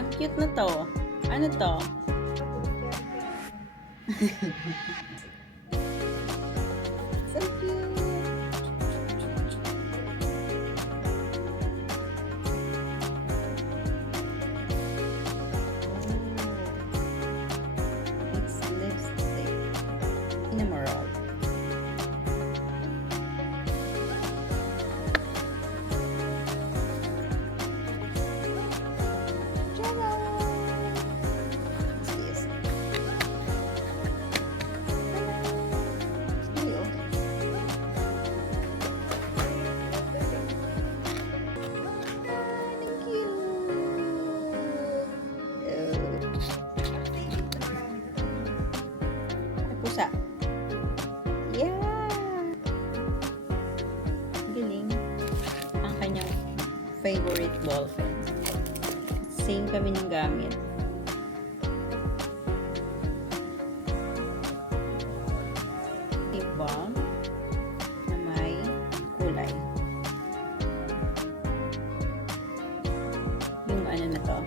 Ang cute na to. Ano to? So cute. It's lipstick. Enamoral. What's this? Ew. Thank you. Ay, pusa. Yeah. Galing. Ang kanyang favorite ball pen. Same kami ng gamit. Diba? Na may kulay. Yung ano na to.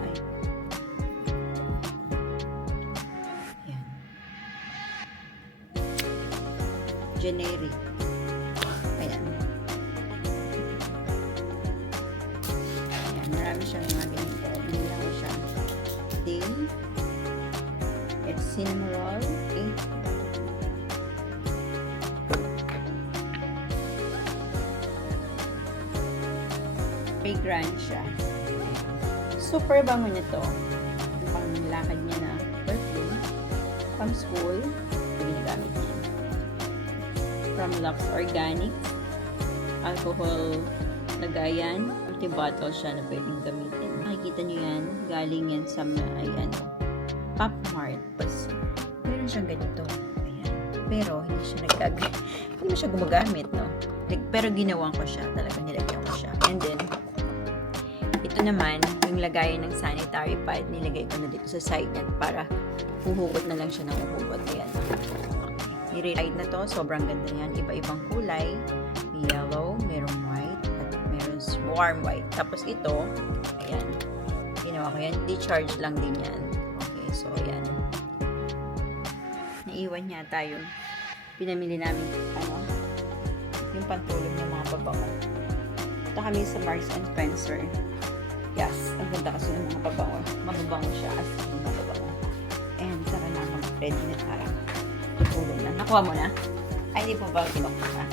Ay. Yan. Generic. Ayan. Ayan. Marami siyang mga ganito. Binilang ko siya. Day. It's Cinnamoroll ink. Fragrance siya. Super bango nito. Pang lakad niya na perfume. From school, ginagamit niya. From Lux Organic. Alcohol lagayan. Multi-bottle siya na pwedeng gamitin. Nakikita niyo yan. Galing yan sa Pop Mart. Tapos, meron siyang ganito. Ayan. Pero, hindi mo siya gumagamit, no? Pero ginawan ko siya. Talagang nilagyan ko siya. And then, ito naman, yung lagayan ng sanitary pad, nilagay ko na dito sa side niya para huhugot na lang siya ng huhugot. Ayan. Okay. I-relight na to. Sobrang ganda yan. Iba-ibang kulay. May yellow, merong white, at merong warm white. Tapos ito, ayan. Ginawa ko yan. Di-charge lang din yan. Okay, so ayan. Naiwan niya tayo. Pinamili namin, yung pantulong ng mga babango. Ito kami sa Marks and Spencer. Yes, ang ganda kasi ng mga babango. Mababango siya as in mababango. And tara na mag-ready na parang tutulong na. Nakuha mo na? Ay, hindi po ba kinukha ka?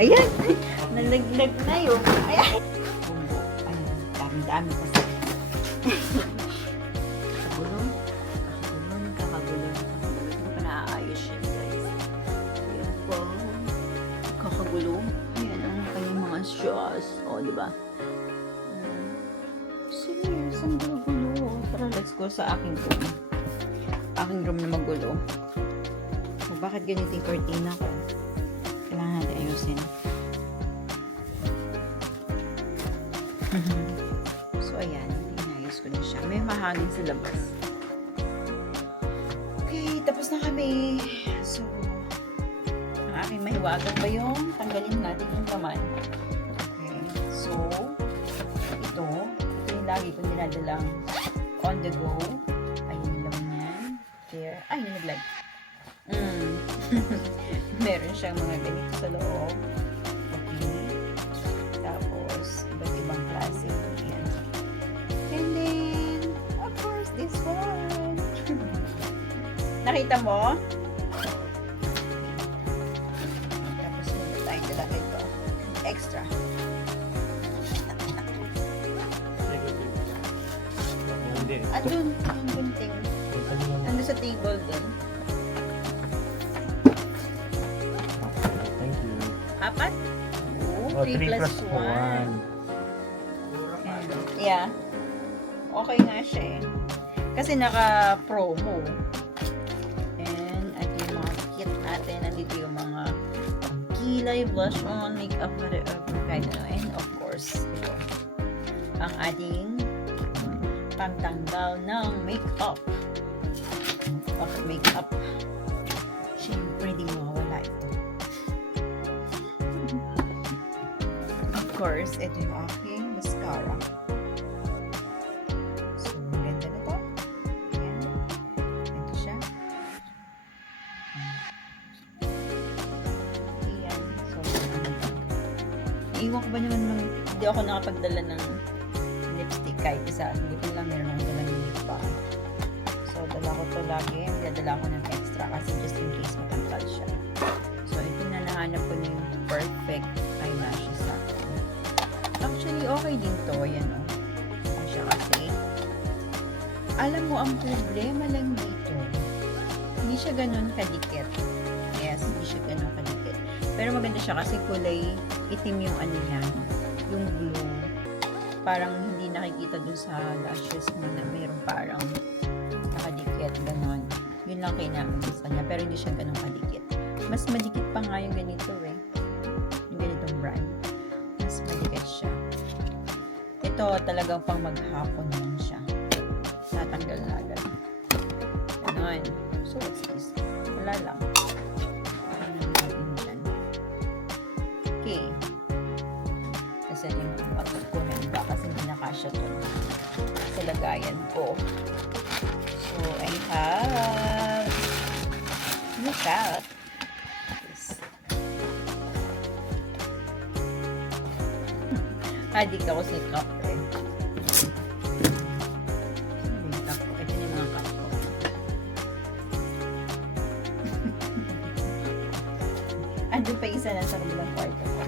Ayan! Nalaglag na yun. Ayan! Bumbo. Ayan, dami-dami kasi. Kakagulong. Kakagulong. Hindi pa naaayos yun, guys. Ayan po. Kakagulong. Ayan ang kanyang mga shoes. O, diba? Serious, ang gulo-gulo. Tara, let's go sa aking room. Aking room na magulo. O, bakit ganito yung cortina ko? Kailangan natin ayusin. So, ayan. Inayos ko na siya. May mahangin sa labas. Okay, tapos na kami. So, ang aking mahiwagan ba yung tanggalin natin yung laman. Okay. So, ito yung lagi ko dinadalang on the go. Ayun yung laman yan. There. Ay, nalaglag. Meron siyang mga ganito sa loob. Okay. Tapos, iba't ibang klase. Ayan. And then, of course, this one. Nakita mo? Tapos, hindi tayo dala ito. Extra. Andun, yung gunting. Andun sa table dun. Thank you. Apat? Oh, 3 plus 1. Yeah. Okay nga siya eh. Kasi naka-promo. And, at yung mga kit natin, nandito yung mga kilay, blush on, makeup, whatever kind of. And of course, ito. Ang ating pantanggal ng makeup. Okay, makeup. Siyempre, di mawawala ito. Of course, ito yung aking mascara. So, maganda na to. Ayan. Ito siya. Ayan. So, iwan ko ba naman hindi ako nakapagdala ng lipstick kahit isa. Hindi ko lang meron akong dala ng lip balm. So, dala ko to lagi. Dadala ko ng extra kasi just in case matangkal siya. So, ito na nahanap ko na yung perfect eyelashes sa akin. Actually, okay din to. Ayan o. Ayan siya kasi. Alam mo, ang problema lang dito, hindi siya ganun kadikit. Yes, hindi siya ganun kadikit. Pero maganda siya kasi kulay itim yung ano niya, yung blue. Parang hindi nakikita dun sa lashes mo na mayroong parang nakadikit, ganun. Yun lang kinagusto niya, pero hindi siya ganun kadikit. Mas madikit pa nga yung ganito eh. Yung ganitong brand. Mas madikit siya. Ito talagang pang maghapon lang siya. Natanggal na agad. Ganun. So, what's this? Wala lang. Ano natin dyan. Okay. Kasi yung ko na iba kasi hindi nakasya to sa lagayan ko. So, I have look out. Adik ako sa cup eh. Ito yung mga cup ko. Ando pa isa na sa kabilang kwarto ko.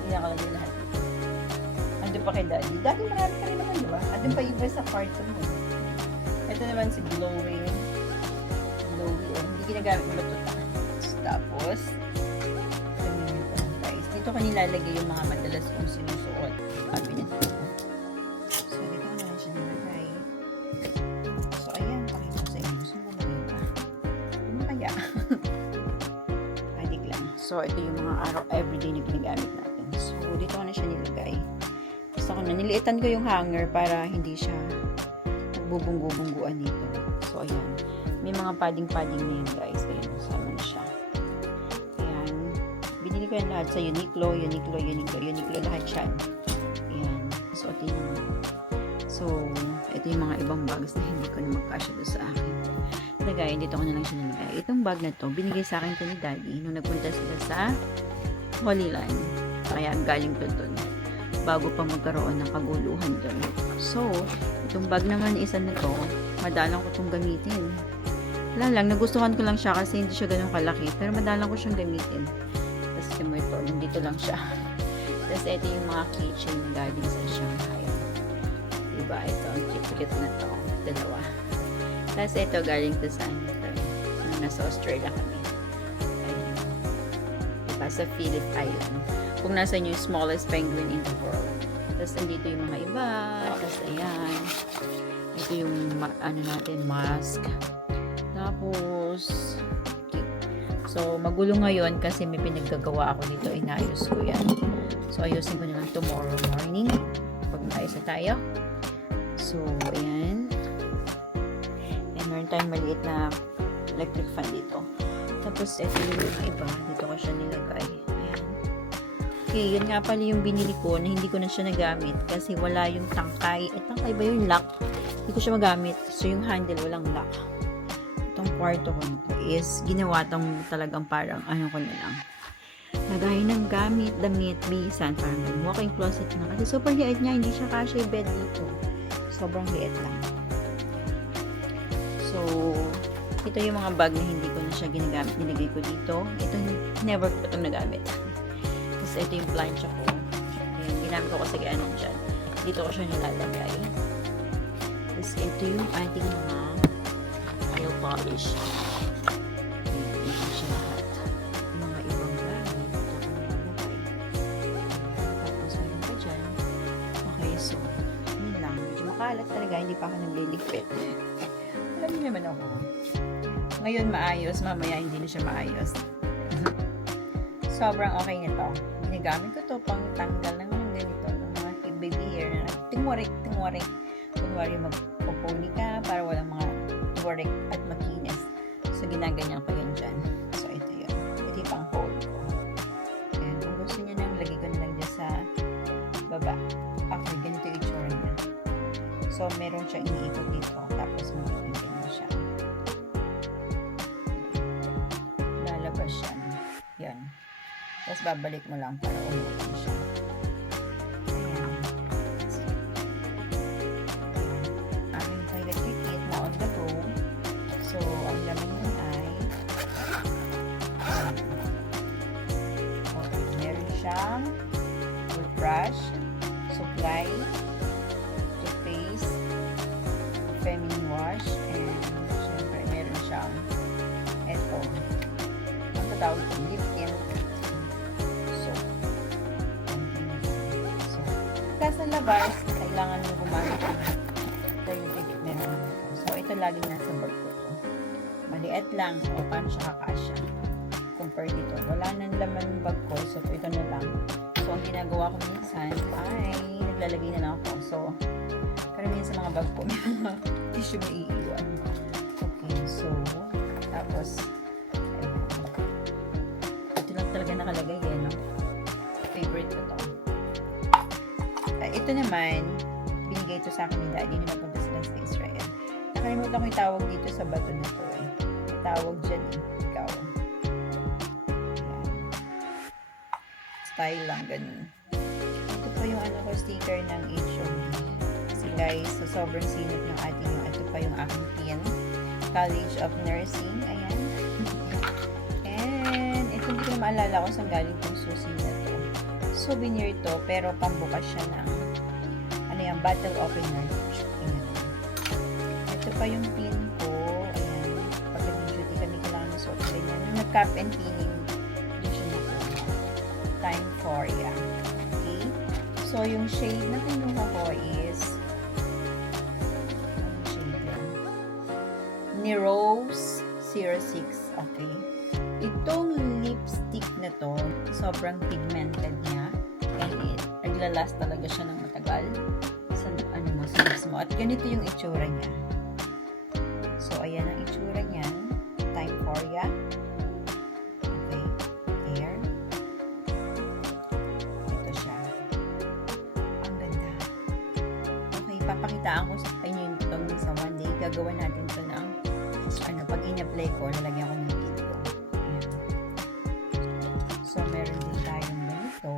Hindi nakalagay lahat. Ando pa kay daddy. Daddy, marami ka rin naman, diba? Ando pa iba sa kwarto mo. Ito naman si Glowy. Glowy. Hindi ginagamit mo ito. Tapos, dito ko nilalagay yung mga madalas kong sinusuot. Cabinet ko. So, dito ko naman siya nilagay. So, ayan. Pakita ko sa inyo. Gusto mo nilagay pa. Ano kaya? Adik lang. So, ito yung mga araw, everyday na ginagamit natin. So, dito ko na siya nilagay. Gusto ko na. Niliitan ko yung hanger para hindi siya nagbubunggu-bungguan dito. So, ayan. May mga padding-padding na yun, guys. Ayan. Sama na siya. Binili ko yan lahat sa Uniqlo lahat yan. Ayan. So, So, ito yung mga ibang bags na hindi ko na magkasya doon sa akin. Lagay, dito ko na lang siya nilagay. Itong bag na to, binigay sa akin to ni Daddy nung nagpunta sila sa Holy Land. Kaya galing to doon. Bago pa magkaroon ng kaguluhan doon. So, itong bag naman isa na to, madalang ko itong gamitin. Wala lang, nagustuhan ko lang siya kasi hindi siya ganun kalaki. Pero madalang ko siyang gamitin. Tapos yung ito, nandito lang siya. Tapos ito yung mga keychain na galing sa Shanghai. Diba? Ito, ang cute-cute na to. Dalawa. Tapos ito, galing to sa ano to. Nung nasa Australia kami. Ayan. Diba? Sa Phillip Island. Kung nasa yung smallest penguin in the world. Tapos andito yung mga iba. Tapos ayan. Ito yung ano natin, mask. Tapos so, magulo ngayon kasi may pinaggagawa ako dito. Inayos ko yan. So, ayusin ko na lang tomorrow morning. Pag maayos na tayo. So, ayan. And meron tayong maliit na electric fan dito. Tapos, ito yung mga iba. Dito ko siya nilagay. Ayan. Okay, yun nga pala yung binili ko na hindi ko na siya nagamit kasi wala yung tangkay. Tangkay ba yung lock? Hindi ko siya magamit. So, yung handle walang lock. Itong kwarto ko is ginawa tong talagang parang ano ko na lang. Lagay ng gamit, damit, bisan, parang walk-in closet na. Kasi super liit niya, hindi siya kasya yung bed dito. Sobrang liit lang. So, ito yung mga bag na hindi ko na siya ginagamit. Nilagay ko dito. Ito, never ko itong nagamit. Kasi ito yung plancha ko. Ayan, ginamit ko kasi ano dyan. Dito ko siya nilalagay. Tapos ito yung ating mga nail polish. Ayan, ito siya lahat. Mga ibang gamit. Ito ko nilalagay. Tapos meron pa dyan. Okay, so, yun lang. Medyo makalat talaga. Hindi pa ako nagliligpit. Alam niyo naman ako. Ngayon maayos, mamaya hindi na siya maayos. Sobrang okay nito. Ginagamit ko to pang tanggal ng mga ganito, ng mga baby hair na tingwarik. Kunwari magpupuli ka para walang mga tuwarik at makinis. So, ginaganyan ko yan dyan. So, ito yun. Ito yung pang hold ko. Ayan, kung gusto nyo na baba. Okay, ganito yung itsura niya. So, meron siyang iniikot dito. Tapos, magiging ganyan siya. Lalabas siya. Yan. Tapos, babalik mo lang para umuwi siya. Ayan. Aming toilet kit na on the go. So, ang laman nun ay okay, meron siyang toothbrush, supply, toothpaste, feminine wash, and syempre meron siyang eto, ang tatawag ko, lip tint soap. So, kasi sa labas, kailangan mo gumamit ng toilet kit, meron ito. So, ito laging nasa bag ko to. Maliit lang, o paano siya kakasya. Compare dito, wala nang laman ng bag ko, so ito na lang. So, ang ginagawa ko minsan ay naglalagay na lang ako. So, karamihan sa mga bag ko, may mga tissue na iiwan. Okay, so, tapos, ito lang talaga nakalagay eh, no? Favorite ko to. Ito naman, binigay ito sa akin ni Daddy na napunta sila sa Israel. Nakalimutan ko yung tawag dito sa bato na to eh. Yung tawag dyan eh, ikaw. Style lang, ganun. Ito pa yung ano ko, sticker ng HOD. Kasi guys, so sobrang sinot ng ating yung, ito pa yung aking pin. College of Nursing, ayan. And, ito hindi ko na maalala kung saan galing itong susi na to. Souvenir to, pero pambukas siya ng, ano yan, bottle opener. Ayan. Ito pa yung pin ko, ayan. Pag nag-duty kami, kailangan na suot ganyan. Yung nag-cap and pinning, time for ya. Okay? So, yung shade na kinuha ko is anong shade yun? Ni Rose 06. Okay. Itong lipstick na to, sobrang pigmented niya. And naglalast talaga siya ng matagal sa ano mo, sa lips mo. At ganito yung itsura niya. So, ayan ang itsura niya. Time for ya. Papakitaan ko sa inyo yung itong sa one day. Gagawa natin ito ng ano, pag in-apply ko, lalagyan ko ng video. Ayan. So, meron din tayong ganito.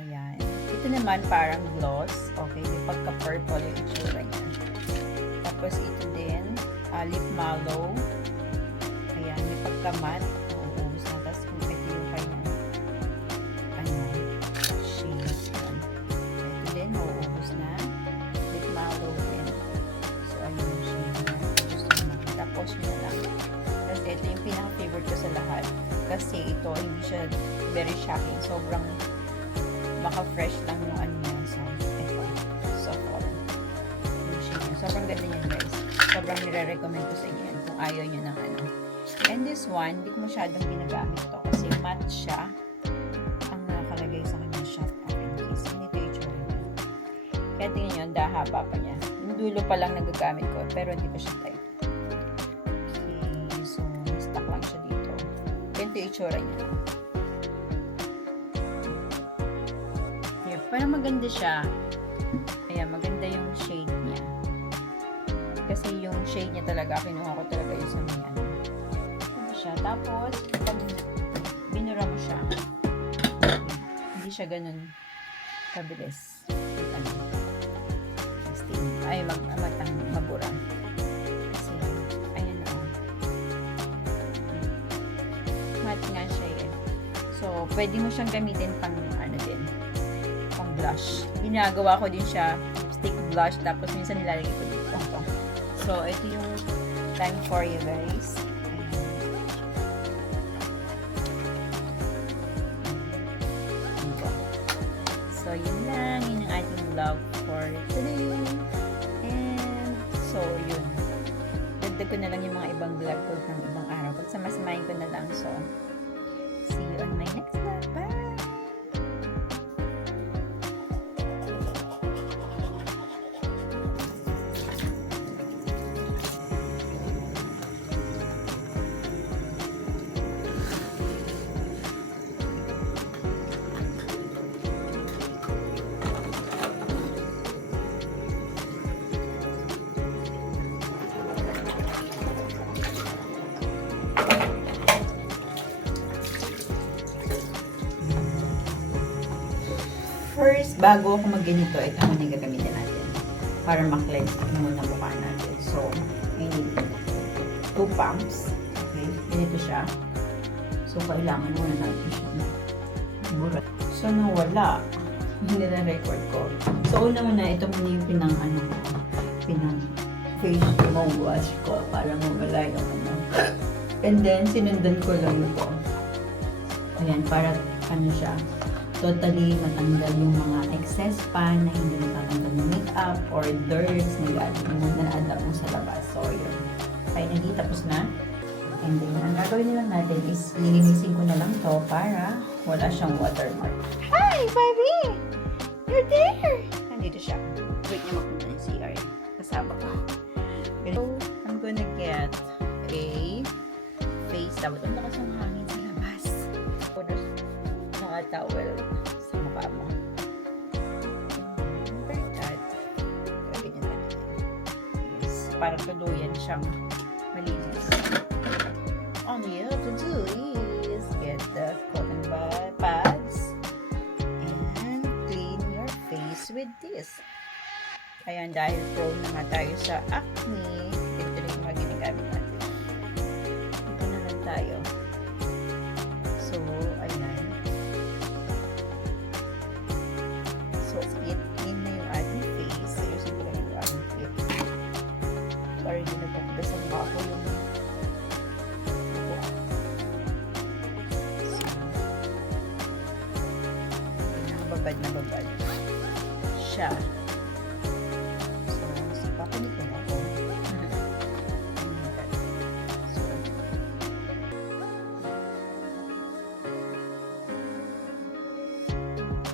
Ayan. Ito naman parang gloss. Okay, may pagka-purple yung itsura niya. Tapos ito din, lip mallow. Ayan, may pagka-matte. Uuubos na. Tapos kung ito yung kanyang ano, shade. Ito din, uuubos na. Lip mallow din. So, ayun yung shade niya. Gusto nyo makita. Post nyo na lang. Tapos ito yung pinaka-favorite ko sa lahat. Kasi ito, hindi siya very shocking. Sobrang maka-fresh lang yung ano niya. So, ito. So, yung shade niya. Sobrang ganda niyan, guys. Sobrang nire-recommend ko sa inyo yan kung ayaw nyo ng ano. And this one, hindi ko masyadong ginagamit to kasi matte siya. Ang nakalagay sa kanya shot up in case. Ganito yung tsura niya. Kaya tingnan nyo, ang haba pa niya. Yung dulo pa lang nagagamit ko, pero hindi ko siya type. Okay, so, stuck lang siya dito. Ganito yung tsura niya. Here, parang maganda siya. Ayan, maganda yung shade niya. Kasi yung shade niya talaga, kinuha ko talaga yung sa mga ano. Siya. Tapos, pag binura mo siya, hindi siya ganun kabilis. Ay, mabura. Kasi, ayan o. Matte nga siya eh. So, pwede mo siyang gamitin pang, ano din, pang blush. Ginagawa ko din siya, lipstick blush, tapos minsan nilalagay ko dito. So, ito yung time for you guys. So, yun lang. Yun ang ating vlog for today. And, so, yun. Dagdag ko na lang yung mga ibang vlog ko ng ibang araw. Pagsamasamahin ko na lang. So, see you on my next vlog. Bye! First, bago ako mag-ganito, ito muna yung gagamitin natin para ma-cleanse muna mukha natin. So, I need 2 pumps. Okay, ganito siya. So, kailangan muna natin siya. So, nawala. Hindi na record ko. So, una-una, ito muna yung pinang face wash ko para mawala yung ano. And then, sinundan ko lang ito. Ayan, para siya. Totally matanggal yung mga excess pa na hindi natatanggal ng makeup or dirts na na-adapt mo sa labas. So, yun. Kaya hindi tapos na. And then, ang gagawin na lang natin is lilinisin ko na lang to para wala siyang watermark. Hi, baby! You're there! Nandito siya. Wait niya mapunta ng CR. Kasama ko. So, I'm gonna get a face towel. Ang lakas ng hangin sa labas. Mga towel sa mukha mo. Like that. Ganyan natin. Yes. Para tuluyan siyang malinis. All you have to do is get the cotton pads and clean your face with this. Ayan, dahil prone na nga tayo sa acne, ito na yung mga ginagamit natin. Dito na lang tayo. So, ayan. So, clean na yung ating face. Ayusin ko lang yung ating clip. Para hindi na pagdasan pa ako yung babad na babad siya. So, sipakunin ko na ako. So,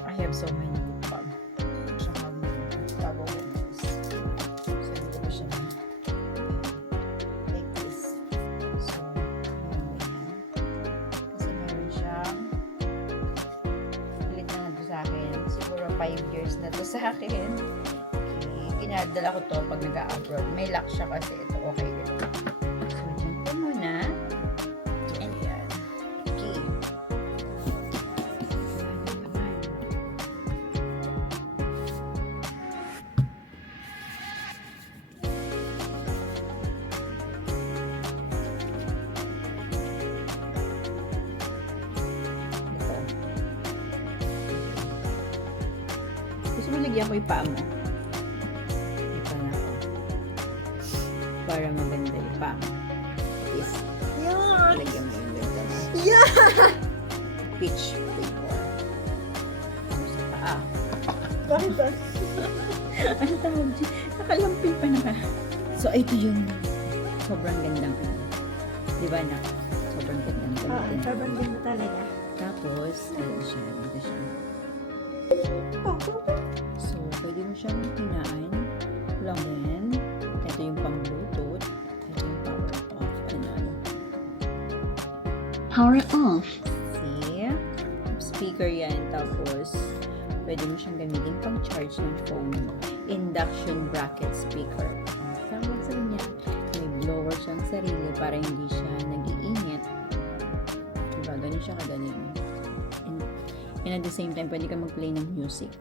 I have so many lip balm. Tsaka bago ko this. So, ito ko siya like this. So, kasi meron siyang sa akin. Siguro 5 years na to sa akin. Okay. Pinadala ko to pag nag-a-abroad. May lock siya kasi ito. Okay din. So, dyan ko muna. And yan. Okay. Gusto mo lagyan ko yung paa mo? Ito na ako. Para maganda yung paa mo. Yes. Yeah. Lagyan mo yung ganda mo. Yeah. Peach flavor. Ano sa paa? Bakit ba? Ano tawag dyan? Nakalamping pa na. So, ito yung sobrang gandang ano. Di ba na? Sobrang gandang gamitin. Sobrang ganda talaga. Tapos, ayun siya. Dito siya. So, pwede mo siyang hinaan lang din. Ito yung pang Bluetooth. Ito yung power off. Ano? Power off. See? Speaker yan. Tapos, pwede mo siyang gamitin pang charge ng phone. Induction bracket speaker. Tawag sa kanya. May blower siyang sarili para hindi siya nag-iinit. Diba? Ganun siya kagaling. And at the same time, pwede ka mag-play ng music.